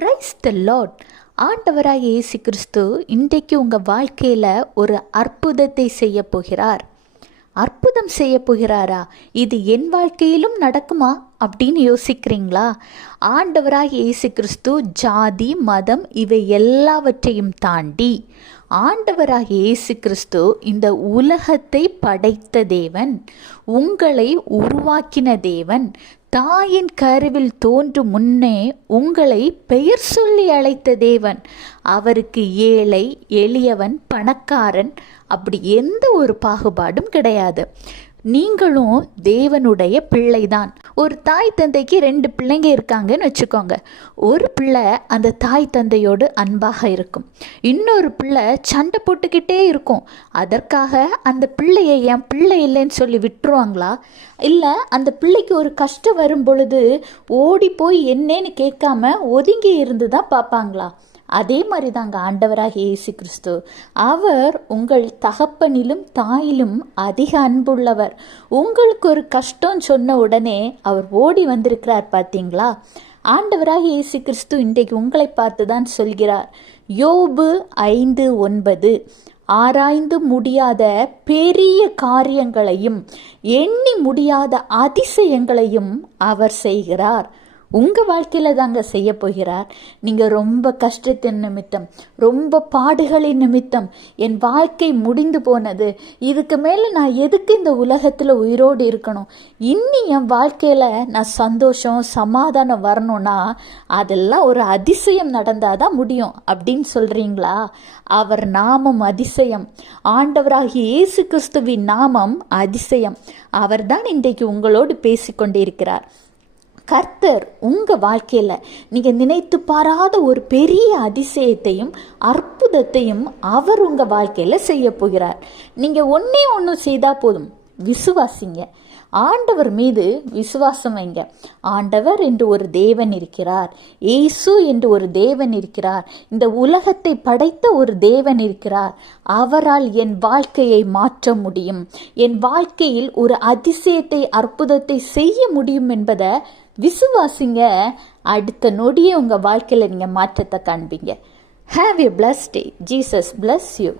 Praise the Lord. ஆண்டவராக இயேசு கிறிஸ்து இன்றைக்கு உங்கள் வாழ்க்கையில் ஒரு அற்புதத்தை செய்ய போகிறார். அற்புதம் செய்ய போகிறாரா? இது என் வாழ்க்கையிலும் நடக்குமா அப்படின்னு யோசிக்கிறீங்களா? ஆண்டவராக இயேசு கிறிஸ்து ஜாதி மதம் இவை எல்லாவற்றையும் தாண்டி ஆண்டவராக இயேசு கிறிஸ்து இந்த உலகத்தை படைத்த தேவன், உங்களை உருவாக்கின தேவன், தாயின் கருவில் தோன்றும் முன்னே உங்களை பெயர் சொல்லி அழைத்த தேவன். அவருக்கு ஏழை எளியவன் பணக்காரன் அப்படி எந்த ஒரு பாகுபாடும் கிடையாது. நீங்களும் தேவனுடைய பிள்ளைதான். ஒரு தாய் தந்தைக்கு 2 பிள்ளைங்க இருக்காங்கன்னு வச்சுக்கோங்க. ஒரு பிள்ளை அந்த தாய் தந்தையோடு அன்பாக இருக்கும், இன்னொரு பிள்ளை சண்டை போட்டுக்கிட்டே இருக்கும். அதற்காக அந்த பிள்ளையை என் பிள்ளை இல்லைன்னு சொல்லி விட்டுருவாங்களா? இல்லை அந்த பிள்ளைக்கு ஒரு கஷ்டம் வரும் பொழுது ஓடி போய் என்னன்னு கேட்காம ஒதுங்கி இருந்து தான் பார்ப்பாங்களா? அதே மாதிரி தாங்க ஆண்டவராக இயேசு கிறிஸ்து. அவர் உங்கள் தகப்பனிலும் தாயிலும் அதிக அன்புள்ளவர். உங்களுக்கு ஒரு கஷ்டம் சொன்ன உடனே அவர் ஓடி வந்திருக்கிறார் பார்த்தீங்களா? ஆண்டவராக இயேசு கிறிஸ்து இன்றைக்கு உங்களை பார்த்து தான் சொல்கிறார். யோபு 5:9, ஆராய்ந்து முடியாத பெரிய காரியங்களையும் எண்ணி முடியாத அதிசயங்களையும் அவர் செய்கிறார். உங்கள் வாழ்க்கையில் தாங்க செய்ய போகிறார். நீங்கள் ரொம்ப கஷ்டத்தின் நிமித்தம், ரொம்ப பாடுகளின் நிமித்தம் என் வாழ்க்கை முடிந்து போனது, இதுக்கு மேலே நான் எதுக்கு இந்த உலகத்தில் உயிரோடு இருக்கணும், இன்னி என் வாழ்க்கையில் நான் சந்தோஷம் சமாதானம் வரணும்னா அதெல்லாம் ஒரு அதிசயம் நடந்தால் தான் முடியும் அப்படின்னு சொல்கிறீங்களா? அவர் நாமம் அதிசயம். ஆண்டவராகிய இயேசு கிறிஸ்துவின் நாமம் அதிசயம். அவர்தான் இன்றைக்கு உங்களோடு பேசிக்கொண்டிருக்கிறார். கர்த்தர் உங்கள் வாழ்க்கையில் நீங்கள் நினைத்து பாராத ஒரு பெரிய அதிசயத்தையும் அற்புதத்தையும் அவர் உங்கள் வாழ்க்கையில் செய்ய போகிறார். நீங்கள் ஒன்று செய்தால் போதும், விசுவாசிங்க. ஆண்டவர் மீது விசுவாசம் வைங்க. ஆண்டவர் என்று ஒரு தேவன் இருக்கிறார், இயேசு என்று ஒரு தேவன் இருக்கிறார், இந்த உலகத்தை படைத்த ஒரு தேவன் இருக்கிறார். அவரால் என் வாழ்க்கையை மாற்ற முடியும், என் வாழ்க்கையில் ஒரு அதிசயத்தை அற்புதத்தை செய்ய முடியும் என்பதை விசுவாசிங்க. அடுத்த நொடியே உங்கள் வாழ்க்கையில் நீங்கள் மாற்றத்தை காண்பீங்க. Have a blessed day. Jesus bless you.